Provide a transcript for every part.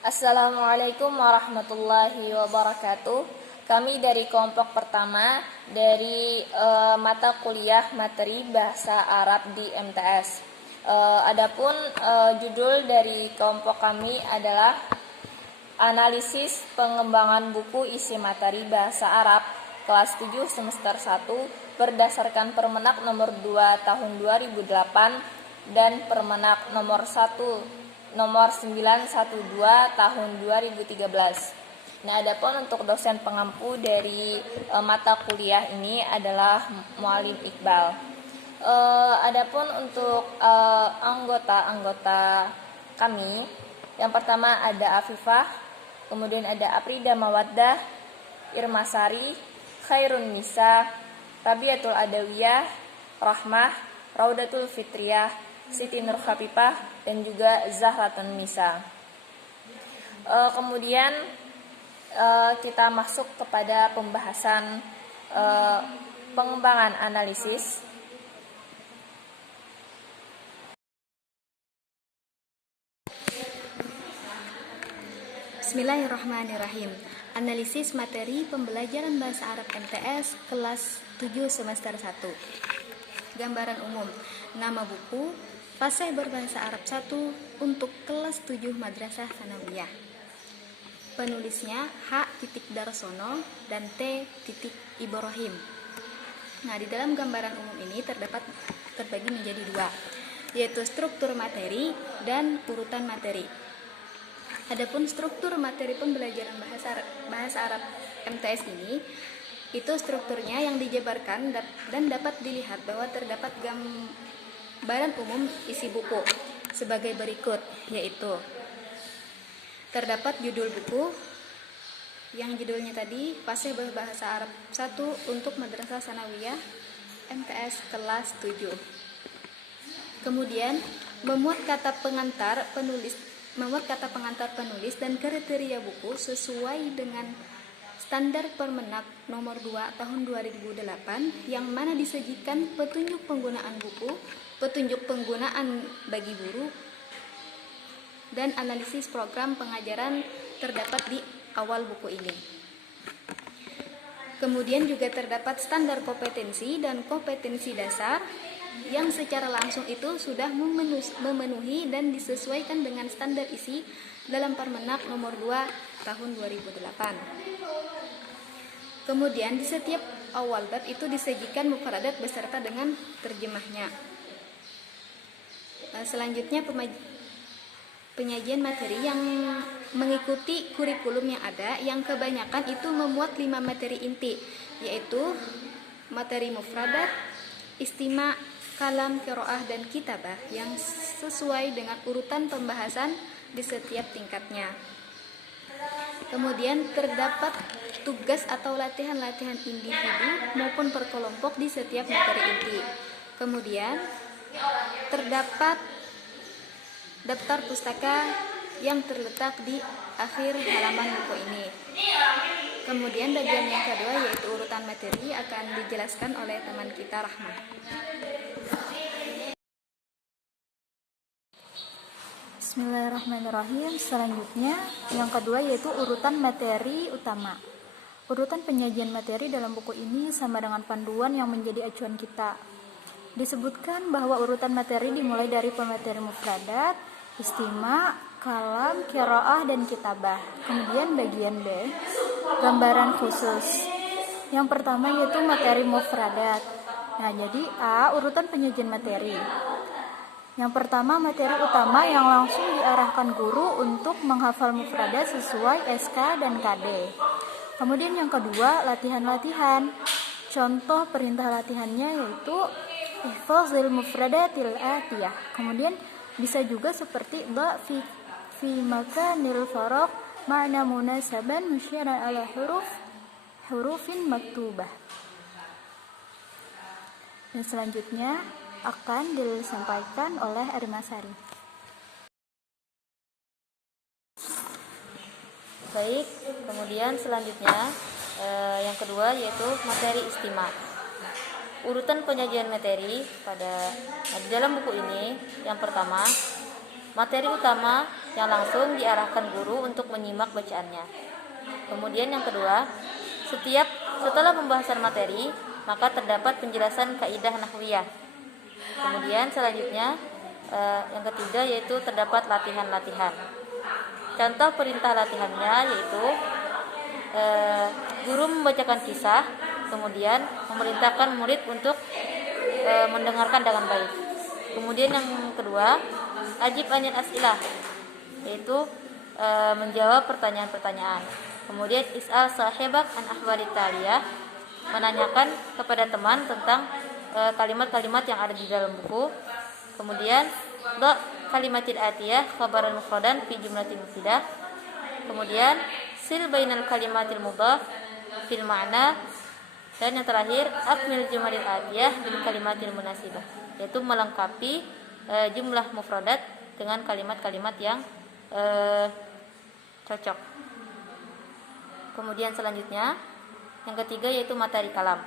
Assalamualaikum warahmatullahi wabarakatuh. Kami dari kelompok pertama dari mata kuliah materi bahasa Arab di MTS. Adapun judul dari kelompok kami adalah analisis pengembangan buku isi materi bahasa Arab kelas 7 semester 1 berdasarkan Permenak nomor 2 tahun 2008 dan Permenak nomor 912 tahun 2013. Nah, adapun untuk dosen pengampu dari mata kuliah ini adalah Mualim Iqbal. Adapun untuk anggota-anggota kami, yang pertama ada Afifah, kemudian ada Aprida Mawaddah, Irma Sari, Khairun Nisa, Tabiatul Adawiyah, Rahmah, Raudatul Fitriyah, Siti Nur Khafifah, dan juga Zahratun Nisa. Kemudian kita masuk kepada pembahasan pengembangan analisis. Bismillahirrahmanirrahim. Analisis materi pembelajaran bahasa Arab MTS kelas 7 semester 1. Gambaran umum. Nama buku Fasih Berbahasa Arab 1 untuk kelas 7 Madrasah Tsanawiyah. Penulisnya H. Darsono dan T. Ibrahim. Nah, di dalam gambaran umum ini terbagi menjadi dua, yaitu struktur materi dan urutan materi. Adapun struktur materi pembelajaran bahasa Arab MTS ini, itu strukturnya yang dijabarkan dan dapat dilihat bahwa terdapat gambaran umum isi buku sebagai berikut, yaitu terdapat judul buku yang judulnya tadi Fasih Berbahasa Arab 1 untuk Madrasah Tsanawiyah MTS kelas 7. Kemudian memuat kata pengantar penulis dan kriteria buku sesuai dengan standar Permenak nomor 2 tahun 2008 yang mana disajikan petunjuk penggunaan buku, petunjuk penggunaan bagi guru, dan analisis program pengajaran terdapat di awal buku ini. Kemudian juga terdapat standar kompetensi dan kompetensi dasar yang secara langsung itu sudah memenuhi dan disesuaikan dengan standar isi dalam Permenak nomor 2 tahun 2008. Kemudian di setiap awal bab itu disajikan mufradat beserta dengan terjemahnya. Selanjutnya penyajian materi yang mengikuti kurikulum yang ada, yang kebanyakan itu memuat 5 materi inti, yaitu materi mufradat, istima, kalam, qiraah, dan kitabah yang sesuai dengan urutan pembahasan di setiap tingkatnya. Kemudian terdapat tugas atau latihan-latihan individu maupun perkelompok di setiap materi inti. Kemudian terdapat daftar pustaka yang terletak di akhir halaman buku ini. Kemudian bagian yang kedua yaitu urutan materi akan dijelaskan oleh teman kita Rahmah. Bismillahirrahmanirrahim. Selanjutnya yang kedua yaitu urutan materi utama. Urutan penyajian materi dalam buku ini sama dengan panduan yang menjadi acuan kita. Disebutkan bahwa urutan materi dimulai dari pemateri mufradat, istima, kalam, qiraah, dan kitabah. Kemudian bagian B, gambaran khusus. Yang pertama yaitu materi mufradat. Nah, jadi A, urutan penyajian materi. Yang pertama, materi utama yang langsung diarahkan guru untuk menghafal mufradat sesuai SK dan KD. Kemudian yang kedua, latihan-latihan. Contoh perintah latihannya yaitu ihfazil mufradatil atiyah. Kemudian bisa juga seperti fi makanil faraq ma'na munasaban musyiran ala hurufin maktubah. Dan selanjutnya akan disampaikan oleh Irma Sari. Baik, kemudian selanjutnya yang kedua yaitu materi istima. Urutan penyajian materi di dalam buku ini, yang pertama, materi utama yang langsung diarahkan guru untuk menyimak bacaannya. Kemudian yang kedua, setelah pembahasan materi, maka terdapat penjelasan kaidah nahwiyah. Kemudian selanjutnya yang ketiga yaitu terdapat latihan-latihan. Contoh perintah latihannya yaitu guru membacakan kisah, kemudian memerintahkan murid untuk mendengarkan dengan baik. Kemudian yang kedua, ajib anil as'ilah, yaitu menjawab pertanyaan-pertanyaan. Kemudian is'al sahibak an ahwali taliyah, menanyakan kepada teman tentang kalimat-kalimat yang ada di dalam buku. Kemudian kalimatil atiyah khabaran mufradan fi jumlatin mufidah. Kemudian sil bainal kalimatil mudhaf fil ma'na. Dan yang terakhir, akmil jumalil atiyah bil kalimatil munasibah, yaitu melengkapi jumlah mufradat dengan kalimat-kalimat yang cocok. Kemudian selanjutnya yang ketiga yaitu materi kalam.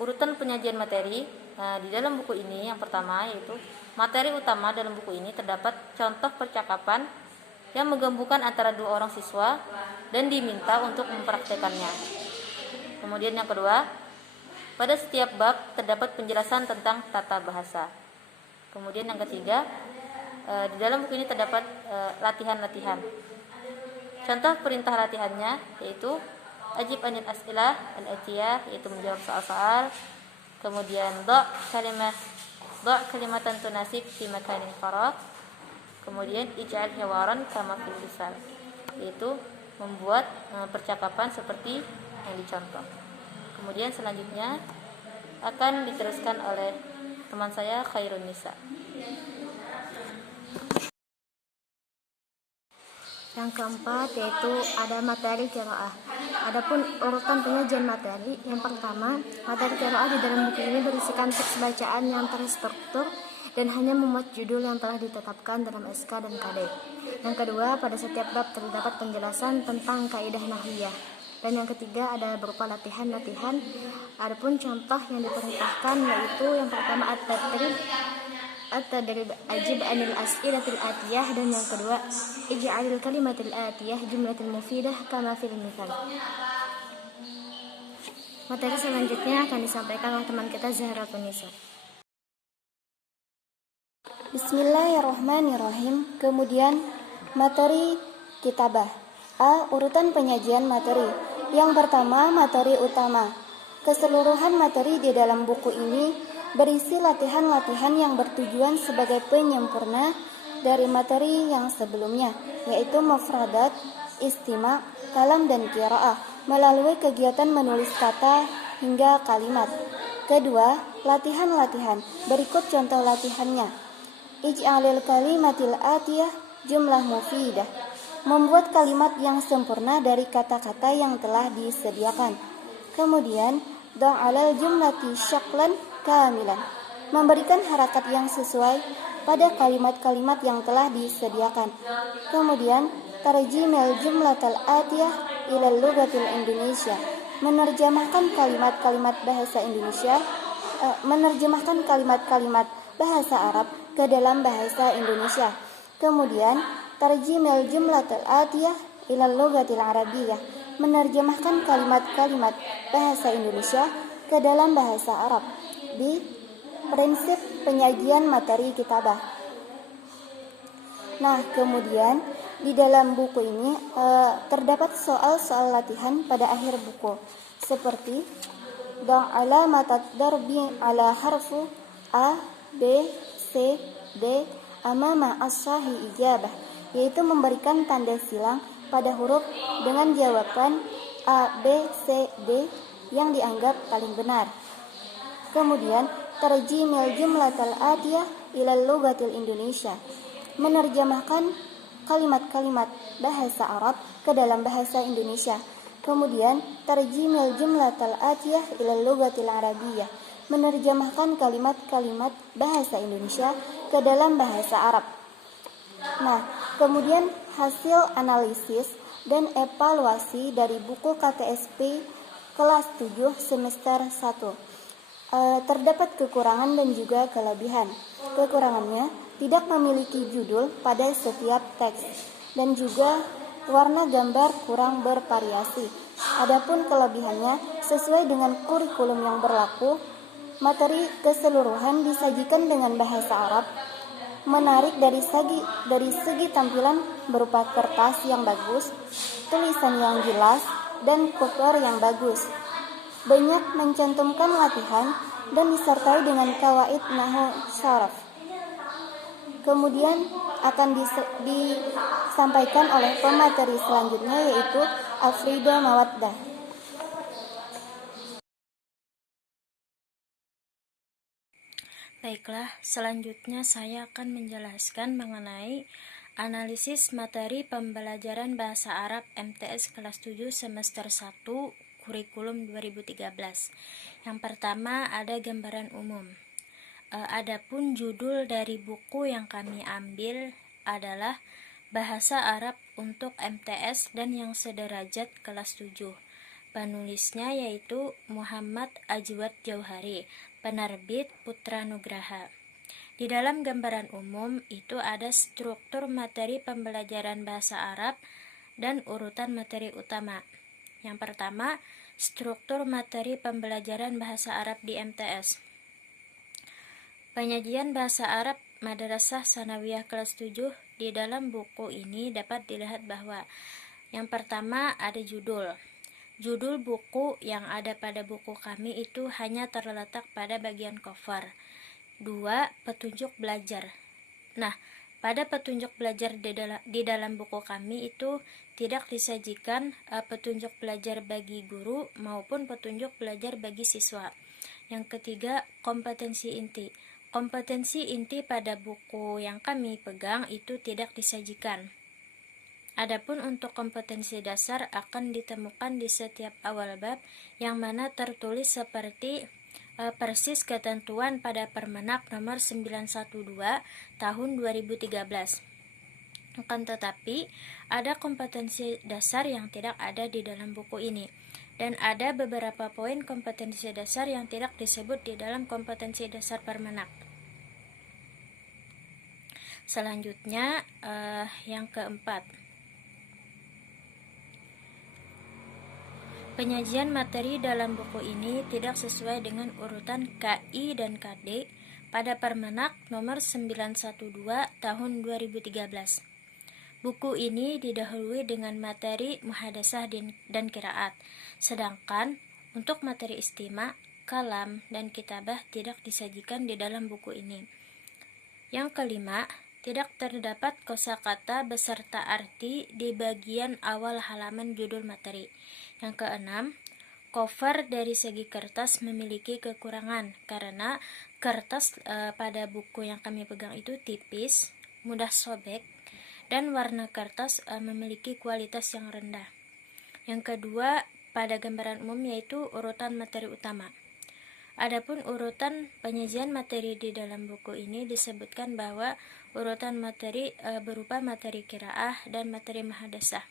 Urutan penyajian materi di dalam buku ini yang pertama yaitu materi utama. Dalam buku ini terdapat contoh percakapan yang menggabungkan antara dua orang siswa dan diminta untuk mempraktekannya. Kemudian yang kedua, pada setiap bab terdapat penjelasan tentang tata bahasa. Kemudian yang ketiga, di dalam buku ini terdapat latihan-latihan. Contoh perintah latihannya yaitu ajib anil as'ilah al-atiyah, yaitu menjawab soal-soal. Kemudian kalimatan tunasib fi makanin faragh. Kemudian ij'al hiwaran kama fil misal, yaitu membuat percakapan seperti yang dicontoh. Kemudian selanjutnya akan diteruskan oleh teman saya Khairun Nisa. Yang keempat yaitu ada materi qiraah. Adapun urutan penyajian materi, yang pertama, materi qiraah di dalam buku ini berisikan teks bacaan yang terstruktur dan hanya memuat judul yang telah ditetapkan dalam SK dan KD. Yang kedua, pada setiap bab terdapat penjelasan tentang kaidah nahwiyah. Dan yang ketiga ada berupa latihan-latihan. Adapun contoh yang diperintahkan yaitu yang pertama at-tadrib ajib anil as'ilatil atiyah, dan yang kedua ij'alil kalimatil atiyah jumlatil mufidah kama fil mithal. Materi selanjutnya akan disampaikan oleh teman kita Zahratun Nisa. Bismillahirrahmanirrahim. Kemudian materi kitabah. A. Urutan penyajian materi. Yang pertama, materi utama. Keseluruhan materi di dalam buku ini berisi latihan-latihan yang bertujuan sebagai penyempurna dari materi yang sebelumnya, yaitu mufradat, istima', kalam, dan qiraah, melalui kegiatan menulis kata hingga kalimat. Kedua, latihan-latihan. Berikut contoh latihannya. Ij'alil kalimatil atiyah jumlah mufidah. Membuat kalimat yang sempurna dari kata-kata yang telah disediakan. Kemudian, da'alal jumlati syaklan kamilan. Memberikan harakat yang sesuai pada kalimat-kalimat yang telah disediakan. Kemudian, tarjimil jumlatal atiyah ilal lughatil Indonesia. Menerjemahkan kalimat-kalimat bahasa Indonesia, menerjemahkan kalimat-kalimat bahasa Arab ke dalam bahasa Indonesia. Kemudian, tarjimil jumlatal atiyah ilal lughatil Arabiyyah. Menerjemahkan kalimat-kalimat bahasa Indonesia ke dalam bahasa Arab. Di prinsip penyajian materi kitabah. Nah, kemudian di dalam buku ini terdapat soal-soal latihan pada akhir buku, seperti alamat darbi ala harfu A, B, C, D amama as-sahi ijabah, yaitu memberikan tanda silang pada huruf dengan jawaban A, B, C, D yang dianggap paling benar. Kemudian, tarjimil jumlatal atiyah ilal lughatil Indonesia. Menerjemahkan kalimat-kalimat bahasa Arab ke dalam bahasa Indonesia. Kemudian, tarjimil jumlatal atiyah ilal lughatil Arabiyyah. Menerjemahkan kalimat-kalimat bahasa Indonesia ke dalam bahasa Arab. Nah, kemudian hasil analisis dan evaluasi dari buku KTSP kelas 7 semester 1. Terdapat kekurangan dan juga kelebihan. Kekurangannya, tidak memiliki judul pada setiap teks, dan juga warna gambar kurang bervariasi. Adapun kelebihannya, sesuai dengan kurikulum yang berlaku, materi keseluruhan disajikan dengan bahasa Arab, menarik dari segi tampilan berupa kertas yang bagus, tulisan yang jelas, dan cover yang bagus. Banyak mencantumkan latihan dan disertai dengan kawaid nahwu sharaf. Kemudian akan disampaikan oleh pemateri selanjutnya, yaitu Afrida Mawaddah. Baiklah, selanjutnya saya akan menjelaskan mengenai analisis materi pembelajaran Bahasa Arab MTS kelas 7 semester 1 kurikulum 2013. Yang pertama ada gambaran umum. Adapun judul dari buku yang kami ambil adalah Bahasa Arab untuk MTS dan yang sederajat kelas 7. Penulisnya yaitu Muhammad Ajwad Jauhari, penerbit Putra Nugraha. Di dalam gambaran umum itu ada struktur materi pembelajaran bahasa Arab dan urutan materi utama. Yang pertama, struktur materi pembelajaran bahasa Arab di MTS. Penyajian bahasa Arab Madrasah Sanawiyah kelas 7 di dalam buku ini dapat dilihat bahwa yang pertama ada judul. Judul buku yang ada pada buku kami itu hanya terletak pada bagian cover. 2. Petunjuk belajar. Nah, pada petunjuk belajar di dalam buku kami itu tidak disajikan petunjuk belajar bagi guru maupun petunjuk belajar bagi siswa. Yang ketiga, kompetensi inti. Kompetensi inti pada buku yang kami pegang itu tidak disajikan. Adapun untuk kompetensi dasar akan ditemukan di setiap awal bab yang mana tertulis seperti persis ketentuan pada Permenak nomor 912 tahun 2013. Akan tetapi, ada kompetensi dasar yang tidak ada di dalam buku ini. Dan ada beberapa poin kompetensi dasar yang tidak disebut di dalam kompetensi dasar Permenak. Selanjutnya, yang keempat. Penyajian materi dalam buku ini tidak sesuai dengan urutan KI dan KD pada Permenak nomor 912 tahun 2013. Buku ini didahului dengan materi muhadasah dan qiraat, sedangkan untuk materi istima, kalam, dan kitabah tidak disajikan di dalam buku ini. Yang kelima, tidak terdapat kosakata beserta arti di bagian awal halaman judul materi. Yang keenam, cover dari segi kertas memiliki kekurangan karena kertas pada buku yang kami pegang itu tipis, mudah sobek, dan warna kertas memiliki kualitas yang rendah. Yang kedua, pada gambaran umum yaitu urutan materi utama. Adapun urutan penyajian materi di dalam buku ini disebutkan bahwa urutan materi berupa materi qiraah dan materi muhadasah.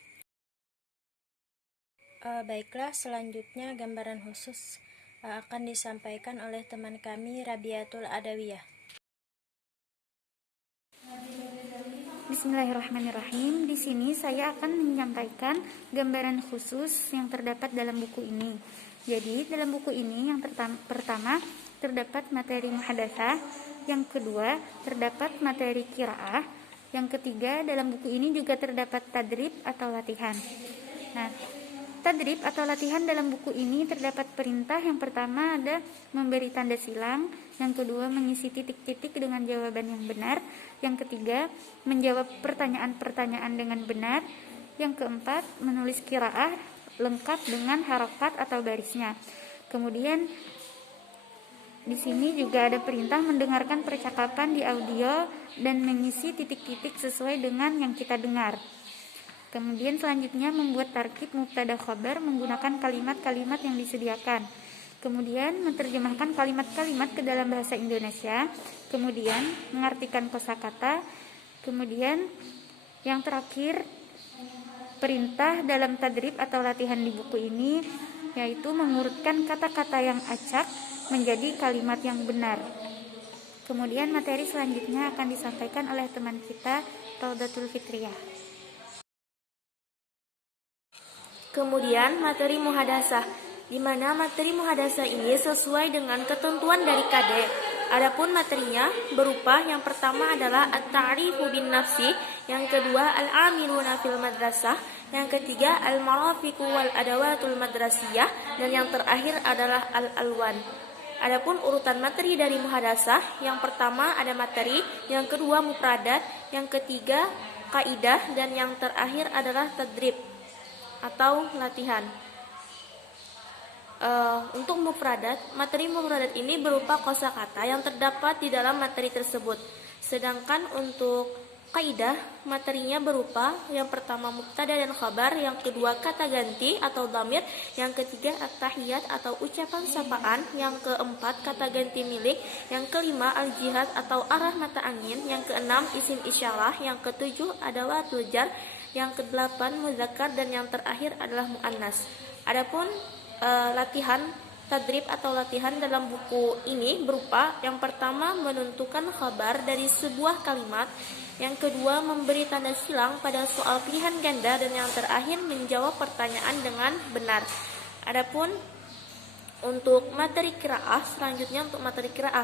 Baiklah, selanjutnya gambaran khusus akan disampaikan oleh teman kami Rabiatul Adawiyah. Bismillahirrahmanirrahim. Di sini saya akan menyampaikan gambaran khusus yang terdapat dalam buku ini. Jadi, dalam buku ini yang pertama terdapat materi muhadatsah, yang kedua terdapat materi qiraah, yang ketiga dalam buku ini juga terdapat tadrib atau latihan. Nah, tadrib atau latihan dalam buku ini terdapat perintah. Yang pertama ada memberi tanda silang, yang kedua mengisi titik-titik dengan jawaban yang benar, yang ketiga menjawab pertanyaan-pertanyaan dengan benar, yang keempat menulis qiraah lengkap dengan harokat atau barisnya. Kemudian di sini juga ada perintah mendengarkan percakapan di audio dan mengisi titik-titik sesuai dengan yang kita dengar. Kemudian selanjutnya membuat tarkib mubtada khobar menggunakan kalimat-kalimat yang disediakan. Kemudian menerjemahkan kalimat-kalimat ke dalam bahasa Indonesia. Kemudian mengartikan kosakata. Kemudian yang terakhir, perintah dalam tadrib atau latihan di buku ini yaitu mengurutkan kata-kata yang acak menjadi kalimat yang benar. Kemudian materi selanjutnya akan disampaikan oleh teman kita, Raudatul Fitriyah. Kemudian materi muhadasah, di mana materi muhadasah ini sesuai dengan ketentuan dari KD. Adapun materinya berupa yang pertama adalah at-ta'rifu bin nafsi, yang kedua al-amiluna fil madrasah, yang ketiga al-marafiqu wal adawatul madrasiyah, dan yang terakhir adalah al-alwan. Adapun urutan materi dari muhadasah, yang pertama ada materi, yang kedua mufradat, yang ketiga kaidah, dan yang terakhir adalah tadrib atau latihan. Untuk mufradat, materi mufradat ini berupa kosakata yang terdapat di dalam materi tersebut. Sedangkan untuk kaidah, materinya berupa yang pertama mubtada dan khabar, yang kedua kata ganti atau dhamir, yang ketiga at-tahiyat atau ucapan sapaan, yang keempat kata ganti milik, yang kelima al-jihad atau arah mata angin, yang keenam isim isyarah, yang ketujuh adawatul jar, yang kedelapan muzakkar, dan yang terakhir adalah muannas. Adapun latihan tadrib atau latihan dalam buku ini berupa yang pertama menentukan khabar dari sebuah kalimat, yang kedua memberi tanda silang pada soal pilihan ganda, dan yang terakhir menjawab pertanyaan dengan benar. Adapun untuk materi qiraah, selanjutnya untuk materi qiraah,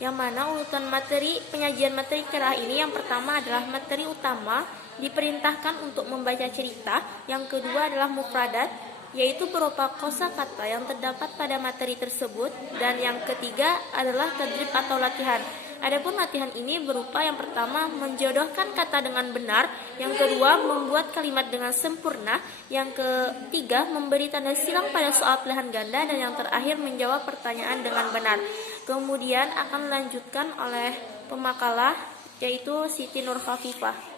yang mana urutan materi penyajian materi qiraah ini yang pertama adalah materi utama, diperintahkan untuk membaca cerita, yang kedua adalah mufradat, yaitu berupa kosakata yang terdapat pada materi tersebut, dan yang ketiga adalah tadrib atau latihan. Adapun latihan ini berupa yang pertama menjodohkan kata dengan benar, yang kedua membuat kalimat dengan sempurna, yang ketiga memberi tanda silang pada soal pilihan ganda, dan yang terakhir menjawab pertanyaan dengan benar. Kemudian akan dilanjutkan oleh pemakalah, yaitu Siti Nur Khafifah.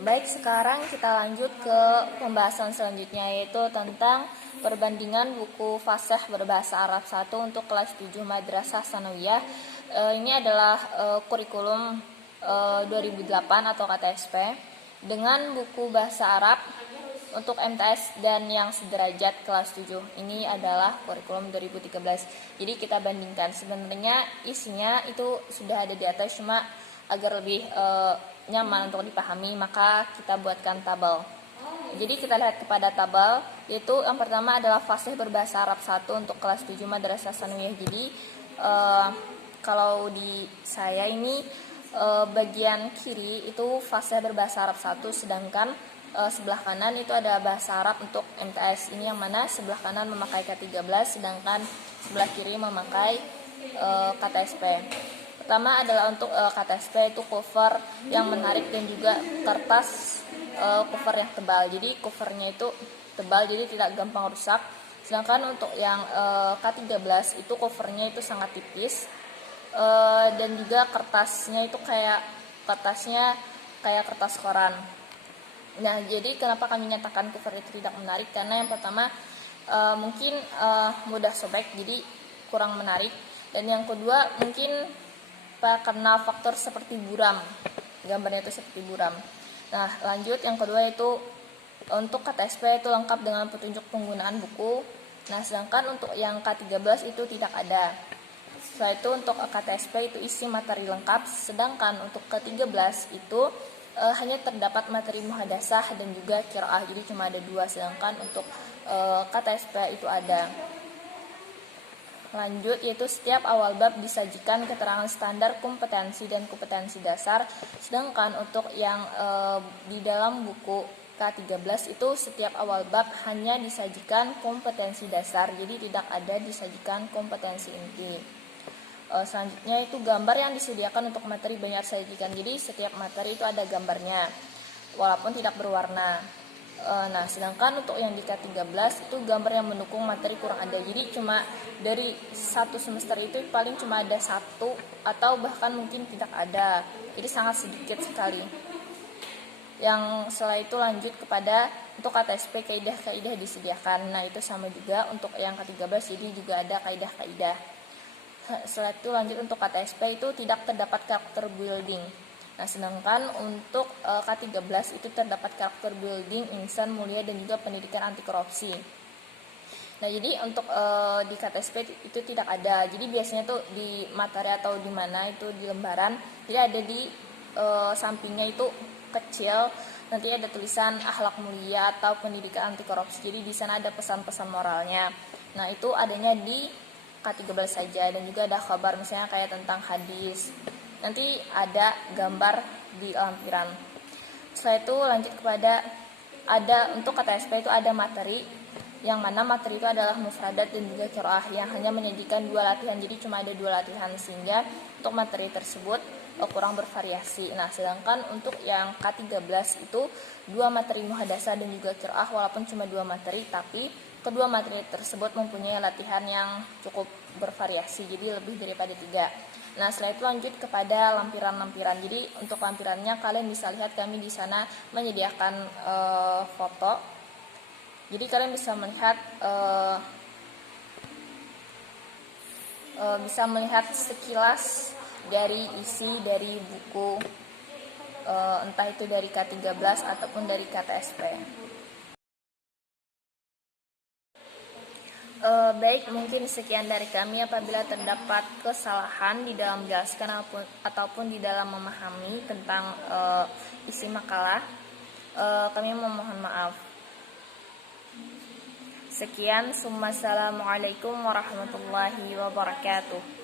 Baik, sekarang kita lanjut ke pembahasan selanjutnya, yaitu tentang perbandingan buku Fasih berbahasa Arab 1 untuk kelas 7 Madrasah Sanawiyah. Ini adalah kurikulum 2008 atau KTSP dengan buku bahasa Arab untuk MTS dan yang sederajat kelas 7. Ini adalah kurikulum 2013. Jadi kita bandingkan, sebenarnya isinya itu sudah ada di atas, cuma agar lebih nyaman untuk dipahami, maka kita buatkan tabel. Jadi kita lihat kepada tabel, yaitu yang pertama adalah Fasih berbahasa Arab 1 untuk kelas 7 Madrasah Sanawiyah. Jadi kalau di saya ini bagian kiri itu Fasih berbahasa Arab 1, sedangkan sebelah kanan itu ada bahasa Arab untuk MTS. Ini yang mana sebelah kanan memakai K13, sedangkan sebelah kiri memakai KTSP. Pertama adalah untuk KTSP itu cover yang menarik dan juga kertas cover yang tebal. Jadi covernya itu tebal, jadi tidak gampang rusak. Sedangkan untuk yang K13 itu covernya itu sangat tipis, dan juga kertasnya itu kayak kertas koran. Nah, jadi kenapa kami nyatakan cover itu tidak menarik? Karena yang pertama mungkin mudah sobek, jadi kurang menarik. Dan yang kedua mungkin karena faktor seperti buram, gambarnya itu seperti buram. Nah, lanjut yang kedua itu untuk KTSP itu lengkap dengan petunjuk penggunaan buku. Nah, sedangkan untuk yang K13 itu tidak ada. Setelah itu untuk KTSP itu isi materi lengkap, sedangkan untuk K13 itu hanya terdapat materi muhadasah dan juga qiraah, jadi cuma ada 2, sedangkan untuk KTSP itu ada. Lanjut, yaitu setiap awal bab disajikan keterangan standar kompetensi dan kompetensi dasar, sedangkan untuk yang di dalam buku K13 itu setiap awal bab hanya disajikan kompetensi dasar, jadi tidak ada disajikan kompetensi inti. Selanjutnya itu gambar yang disediakan untuk materi banyak disajikan, jadi setiap materi itu ada gambarnya walaupun tidak berwarna. Nah, sedangkan untuk yang di K13 itu gambar yang mendukung materi kurang ada, jadi cuma dari satu semester itu paling cuma ada 1 atau bahkan mungkin tidak ada, jadi sangat sedikit sekali. Yang setelah itu lanjut kepada untuk KTSP kaidah-kaidah disediakan. Nah, itu sama juga untuk yang K13, jadi juga ada kaidah-kaidah. Setelah itu lanjut untuk KTSP itu tidak terdapat karakter building. Nah, sedangkan untuk K13 itu terdapat karakter building, insan mulia, dan juga pendidikan anti korupsi. Nah, jadi untuk di KTSP itu tidak ada. Jadi biasanya tuh di materi atau di mana itu di lembaran, jadi ada di sampingnya itu kecil, nanti ada tulisan akhlak mulia atau pendidikan anti korupsi. Jadi di sana ada pesan-pesan moralnya. Nah, itu adanya di K13 saja, dan juga ada kabar misalnya kayak tentang hadis. Nanti ada gambar di lampiran. Setelah itu lanjut kepada ada untuk KTSP itu ada materi, yang mana materi itu adalah mufradat dan juga qiraah yang hanya menyajikan 2 latihan. Jadi cuma ada 2 latihan, sehingga untuk materi tersebut kurang bervariasi. Nah, sedangkan untuk yang K13 itu 2 materi muhadasah dan juga qiraah, walaupun cuma 2 materi, tapi kedua materi tersebut mempunyai latihan yang cukup bervariasi, jadi lebih daripada 3. Nah, setelah itu lanjut kepada lampiran-lampiran. Jadi untuk lampirannya kalian bisa lihat kami di sana menyediakan foto. Jadi kalian bisa melihat sekilas dari isi dari buku, entah itu dari K13 ataupun dari KTSP. Baik, mungkin sekian dari kami. Apabila terdapat kesalahan di dalam menjelaskan ataupun di dalam memahami tentang isi makalah, kami memohon maaf. Sekian, assalamualaikum warahmatullahi wabarakatuh.